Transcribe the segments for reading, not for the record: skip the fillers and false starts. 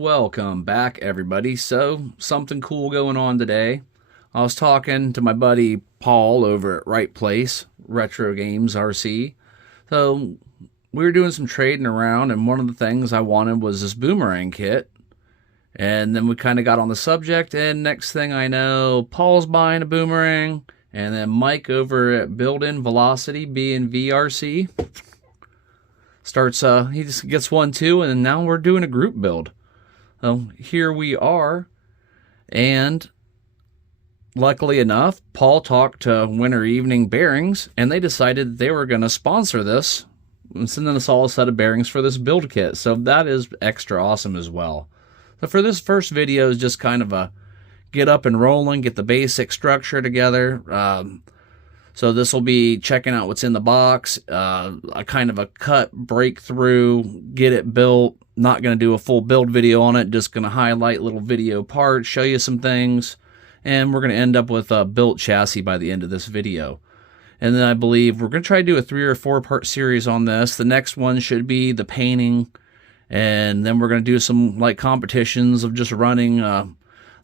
Welcome back, everybody. So, something cool going on today. I was talking to my buddy Paul over at Reit Place, Retro Games RC. So, we were doing some trading around, and one of the things I wanted was this boomerang kit. And then we kind of got on the subject, and next thing I know, Paul's buying a boomerang, and then Mike over at Build-In Velocity, B&V starts, he just gets one too, and now we're doing a group build. So here we are, and luckily enough, Paul talked to Winter Evening Bearings, and they decided they were going to sponsor this and send us all a set of bearings for this build kit. So that is extra awesome as well. So for this first video is just kind of a get up and rolling, get the basic structure together. So this will be checking out what's in the box, a kind of a cut, breakthrough, get it built. Not going to do a full build video on it, just going to highlight little video parts, show you some things, and we're going to end up with a built chassis by the end of this video. And then I believe we're going to try to do a 3 or 4 part series on this. The next one should be the painting, and then we're going to do some like competitions of just running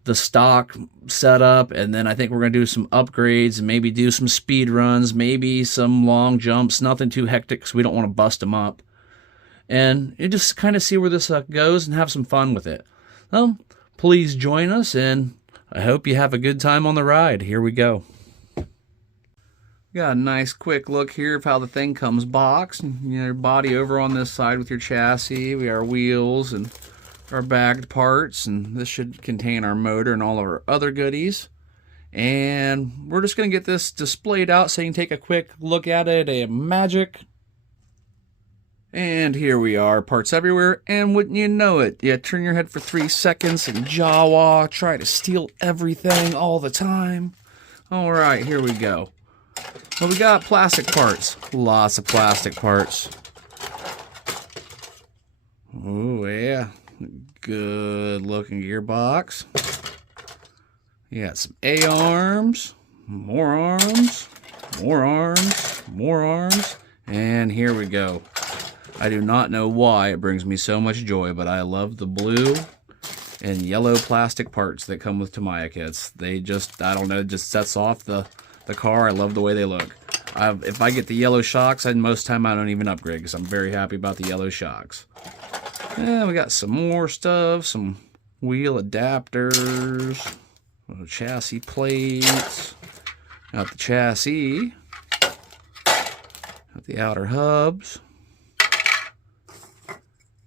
the stock setup, and then I think we're going to do some upgrades and maybe do some speed runs, maybe some long jumps, nothing too hectic because we don't want to bust them up. And you just kind of see where this goes and have some fun with it. Well, please join us, and I hope you have a good time on the ride. Here we go. Got a nice quick look here of how the thing comes boxed. Your body over on this side with your chassis. We got our wheels and our bagged parts, and this should contain our motor and all of our other goodies. And we're just going to get this displayed out so you can take a quick look at it. A magic. And here we are, parts everywhere, and wouldn't you know it, you turn your head for 3 seconds and Jawa, try to steal everything all the time. Alright, here we go. Well, we got plastic parts. Lots of plastic parts. Oh, yeah. Good looking gearbox. You got some A-arms, more arms, more arms, more arms, and here we go. I do not know why it brings me so much joy, but I love the blue and yellow plastic parts that come with Tamiya kits. They just, I don't know, just sets off the car. I love the way they look. If I get the yellow shocks, most time I don't even upgrade because I'm very happy about the yellow shocks. And we got some more stuff, some wheel adapters, chassis plates, got the chassis, got the outer hubs.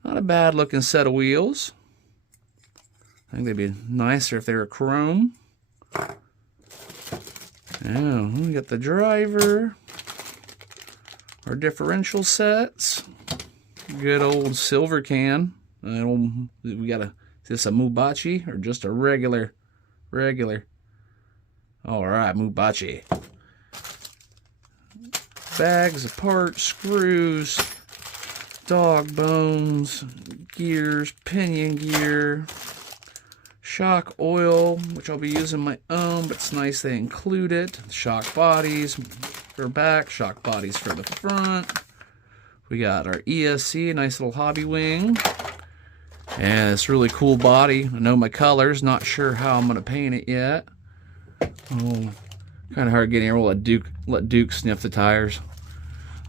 Not a bad looking set of wheels. I think they'd be nicer if they were chrome. Now, we got the driver, our differential sets, good old silver can. We got is this a Mubachi or just a regular? All right, Mubachi. Bags of parts, screws, dog bones, gears, pinion gear, shock oil, which I'll be using my own, but it's nice they include it. Shock bodies for back, shock bodies for the front. We got our ESC, nice little hobby wing. And it's really cool body. I know my colors, not sure how I'm going to paint it yet. Oh, kind of hard getting here. We'll let Duke sniff the tires.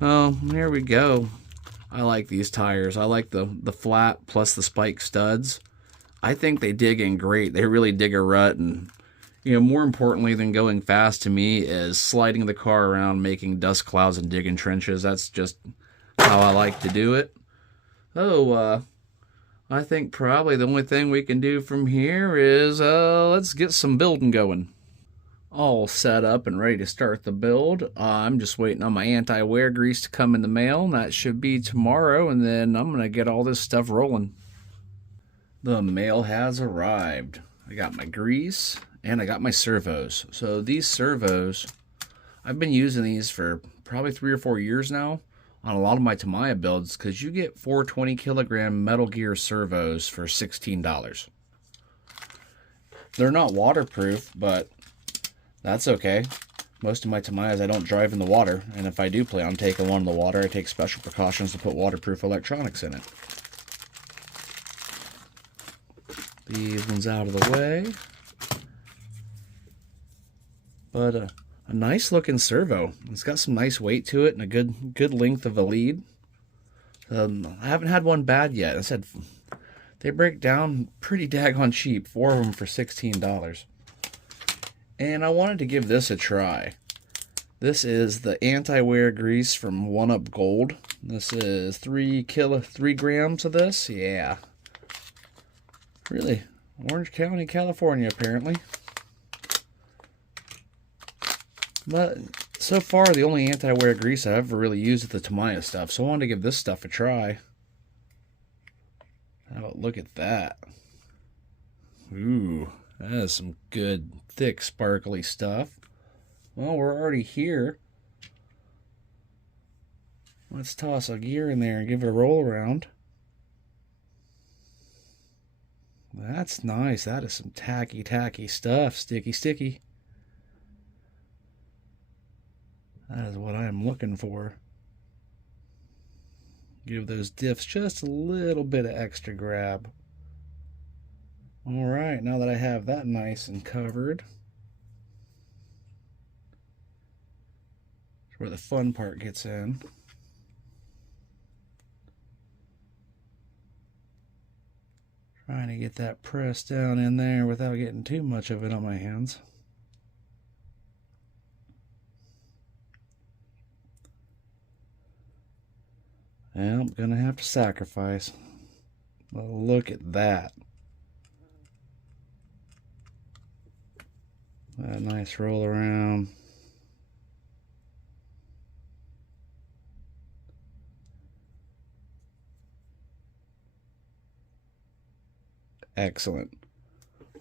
Oh, here we go. I like these tires. I like the flat plus the spike studs. I think they dig in great. They really dig a rut, and more importantly than going fast to me is sliding the car around, making dust clouds and digging trenches. That's just how I like to do it. Oh, I think probably the only thing we can do from here is let's get some building going. All set up and ready to start the build. I'm just waiting on my anti-wear grease to come in the mail, and that should be tomorrow, and then I'm going to get all this stuff rolling. The mail has arrived. I got my grease, and I got my servos. So these servos, I've been using these for probably 3 or 4 years now on a lot of my Tamiya builds, because you get 4 20-kilogram Metal Gear servos for $16. They're not waterproof, but that's okay. Most of my Tamiyas I don't drive in the water, and if I do plan on taking one in the water, I take special precautions to put waterproof electronics in it. these ones out of the way. But a nice looking servo. It's got some nice weight to it and a good length of a lead. I haven't had one bad yet. I said they break down pretty daggone cheap. 4 of them for $16. And I wanted to give this a try. This is the anti-wear grease from 1UP Gold. This is 3 grams of this. Yeah. Really, Orange County, California, apparently. But so far, the only anti-wear grease I've ever really used is the Tamiya stuff, so I wanted to give this stuff a try. Oh, look at that. Ooh, that is some good, thick, sparkly stuff. Well, we're already here. Let's toss a gear in there and give it a roll around. That's nice. That is some tacky stuff. Sticky. That is what I am looking for. Give those diffs just a little bit of extra grab. Alright, now that I have that nice and covered, that's where the fun part gets in. Trying to get that pressed down in there without getting too much of it on my hands. Well, I'm gonna have to sacrifice. But look at that. That nice roll around. Excellent.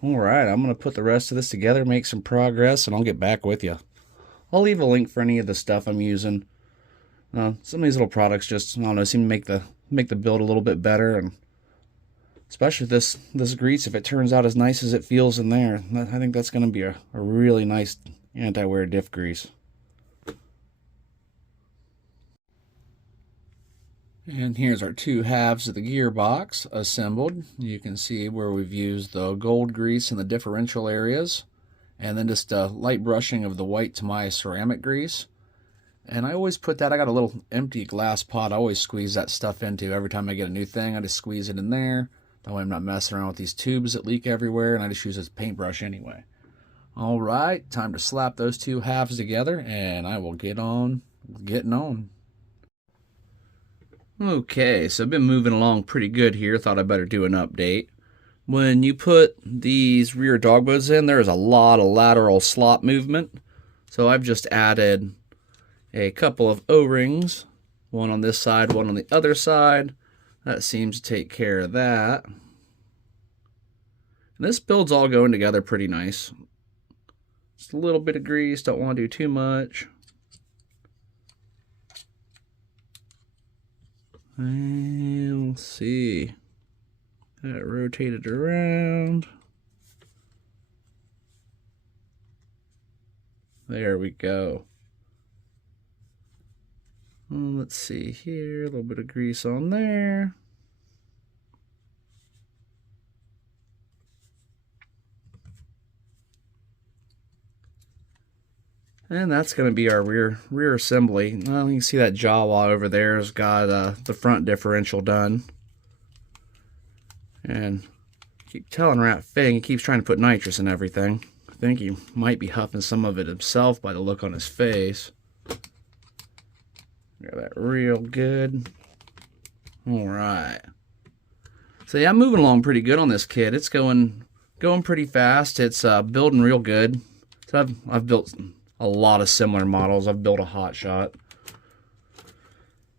Alright, I'm going to put the rest of this together, make some progress, and I'll get back with you. I'll leave a link for any of the stuff I'm using. Some of these little products just, I don't know, seem to make the build a little bit better, and especially this grease, if it turns out as nice as it feels in there, I think that's going to be a really nice anti-wear diff grease. And here's our 2 halves of the gearbox assembled. You can see where we've used the gold grease in the differential areas, and then just a light brushing of the white Tamiya ceramic grease. And I always put that, I got a little empty glass pot I always squeeze that stuff into. Every time I get a new thing, I just squeeze it in there. That way I'm not messing around with these tubes that leak everywhere, and I just use it as a paintbrush anyway. Alright, time to slap those 2 halves together, and I will get on getting on. Okay, so I've been moving along pretty good here. Thought I better do an update. When you put these rear dog bones in, there is a lot of lateral slop movement. So I've just added a couple of O-rings, one on this side, one on the other side. That seems to take care of that. And this build's all going together pretty nice. Just a little bit of grease, don't want to do too much. And we'll see. That rotated around. There we go. Well, let's see here. A little bit of grease on there. And that's going to be our rear assembly. Well, you can see that Jawa over there has got the front differential done. And keep telling Rat Fang, he keeps trying to put nitrous in everything. I think he might be huffing some of it himself by the look on his face. Got that real good. Alright. So yeah, I'm moving along pretty good on this kit. It's going pretty fast. It's building real good. So I've built a lot of similar models. I've built a hot shot.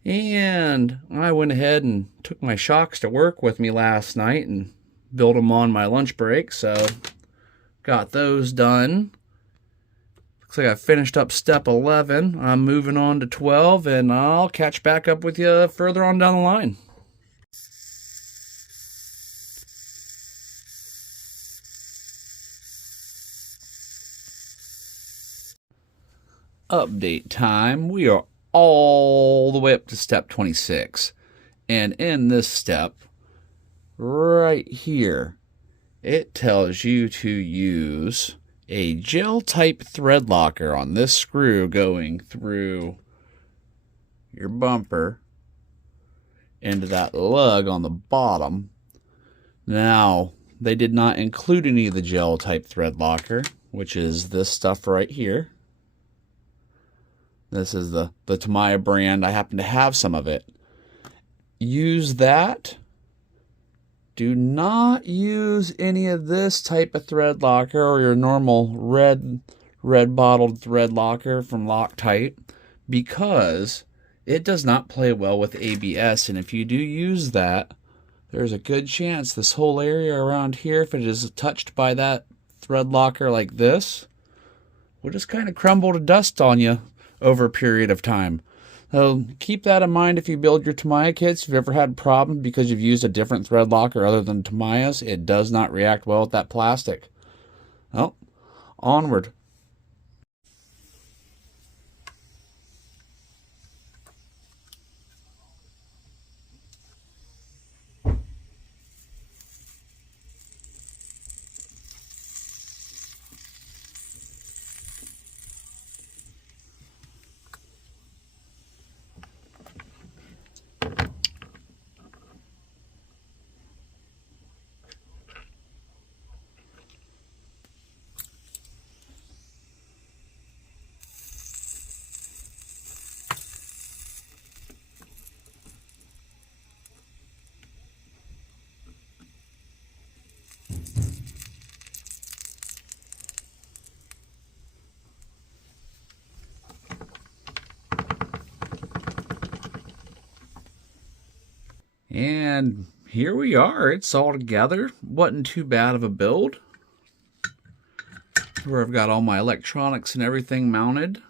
And I went ahead and took my shocks to work with me last night and built them on my lunch break. So got those done. Looks like I finished up step 11. I'm moving on to 12, and I'll catch back up with you further on down the line. Update time. We are all the way up to step 26. And in this step, right here, it tells you to use a gel type thread locker on this screw going through your bumper into that lug on the bottom. Now, they did not include any of the gel type thread locker, which is this stuff right here. This is the Tamiya brand. I happen to have some of it. Use that. Do not use any of this type of thread locker or your normal red bottled thread locker from Loctite, because it does not play well with ABS. And if you do use that, there's a good chance this whole area around here, if it is touched by that thread locker like this, will just kind of crumble to dust on you over a period of time. So keep that in mind if you build your Tamiya kits. If you've ever had problems because you've used a different thread locker other than Tamiya's, it does not react well with that plastic. Well, onward. And here we are. It's all together. Wasn't too bad of a build. Where I've got all my electronics and everything mounted.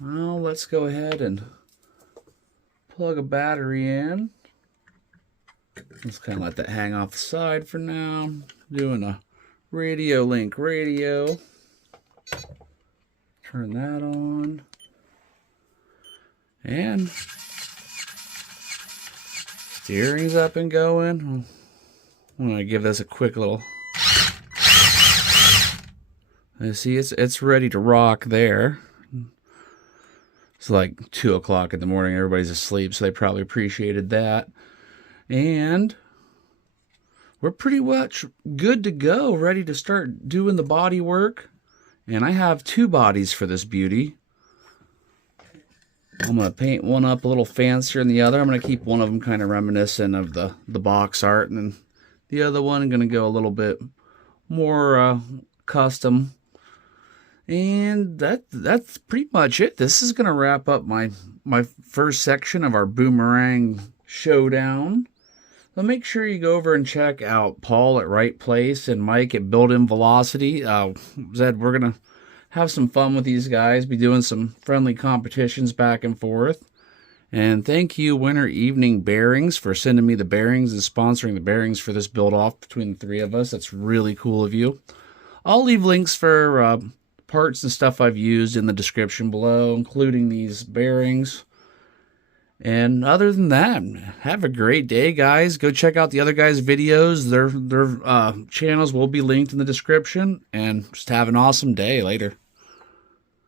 Well, let's go ahead and plug a battery in. Let's kind of let that hang off the side for now. Doing a radio link radio. Turn that on. And steering's up and going. I'm going to give this a quick little... See, it's ready to rock there. It's like 2 o'clock in the morning. Everybody's asleep, so they probably appreciated that. And we're pretty much good to go, ready to start doing the body work. And I have 2 bodies for this beauty. I'm going to paint one up a little fancier than the other. I'm going to keep one of them kind of reminiscent of the box art, and then the other one I'm going to go a little bit more custom. And that's pretty much it. This is going to wrap up my first section of our Boomerang showdown. So make sure you go over and check out Paul at Reit Place and Mike at Built-In Velocity. Zed, we're going to have some fun with these guys, be doing some friendly competitions back and forth. And thank you, Winter Evening Bearings, for sending me the bearings and sponsoring the bearings for this build-off between the 3 of us. That's really cool of you. I'll leave links for parts and stuff I've used in the description below, including these bearings. And other than that, have a great day, guys. Go check out the other guys' videos. Their channels will be linked in the description. And just have an awesome day. Later.